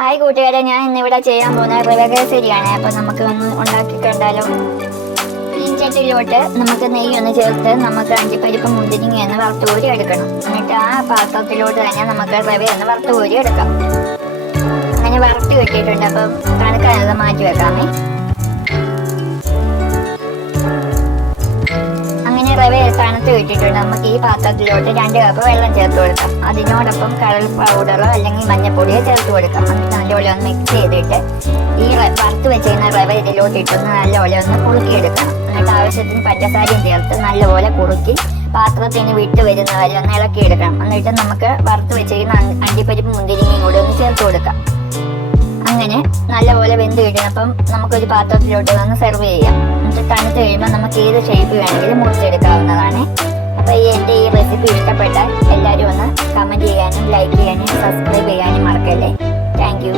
Hi കൂട്ടുകാരെ, ഞാൻ ഇന്നിവിടെ ചെയ്യാൻ പോകുന്ന റവ കേസരിയാണ്. അപ്പം നമുക്ക് ഒന്ന് ഉണ്ടാക്കി കണ്ടാലോ. ചീഞ്ചട്ടിയിലോട്ട് നമുക്ക് നെയ്യ് ഒന്ന് ചേർത്ത് നമുക്ക് അണ്ടിപ്പരിപ്പ് മുന്തിരിങ്ങ എന്ന് വറുത്ത് കോരി എടുക്കണം. എന്നിട്ട് ആ പാത്രത്തിലോട്ട് തന്നെ നമുക്ക് റവ ഒന്ന് വറുത്ത് കോരി എടുക്കാം. അങ്ങനെ വറുത്ത് കിട്ടിയിട്ടുണ്ട്. അപ്പം തണുക്കാനത് മാറ്റി വെക്കാമേ. റവ തണുത്ത് കിട്ടിയിട്ടുണ്ട്. നമുക്ക് ഈ പാത്രത്തിലോട്ട് 2 കപ്പ് വെള്ളം ചേർത്ത് കൊടുക്കാം. അതിനോടൊപ്പം കളർ പൗഡറോ അല്ലെങ്കിൽ മഞ്ഞപ്പൊടിയോ ചേർത്ത് കൊടുക്കാം. എന്നിട്ട് നല്ലപോലെ ഒന്ന് മിക്സ് ചെയ്തിട്ട് ഈ വറുത്ത് വെച്ചിരുന്ന റവ ഇതിലോട്ട് ഇട്ടൊന്ന് നല്ലപോലെ ഒന്ന് കുറുക്കിയെടുക്കണം. എന്നിട്ട് ആവശ്യത്തിന് പഞ്ചസാരയും ചേർത്ത് നല്ലപോലെ കുറുക്കി പാത്രത്തിന് വിട്ട് വരുന്ന വരെ ഒന്ന് ഇളക്കിയെടുക്കണം. എന്നിട്ട് നമുക്ക് വറുത്ത് വെച്ചിരിക്കുന്ന അണ്ടിപ്പരിപ്പ് മുന്തിരിങ്ങയും കൂടി ഒന്ന് ചേർത്ത് കൊടുക്കാം. അങ്ങനെ നല്ലപോലെ വെന്ത് കിട്ടുന്നപ്പം നമുക്കൊരു പാത്രത്തിലോട്ട് വന്ന് സെർവ് ചെയ്യാം. എന്നിട്ട് തണുത്ത് കഴിയുമ്പോൾ നമുക്ക് ഏത് ഷേപ്പ് വേണമെങ്കിലും മുറിച്ചെടുക്കാവുന്നതാണ്. അപ്പോൾ എൻ്റെ ഈ റെസിപ്പി ഇഷ്ടപ്പെട്ടാൽ എല്ലാവരും ഒന്ന് കമൻറ്റ് ചെയ്യാനും ലൈക്ക് ചെയ്യാനും സബ്സ്ക്രൈബ് ചെയ്യാനും മറക്കല്ലേ. Thank you.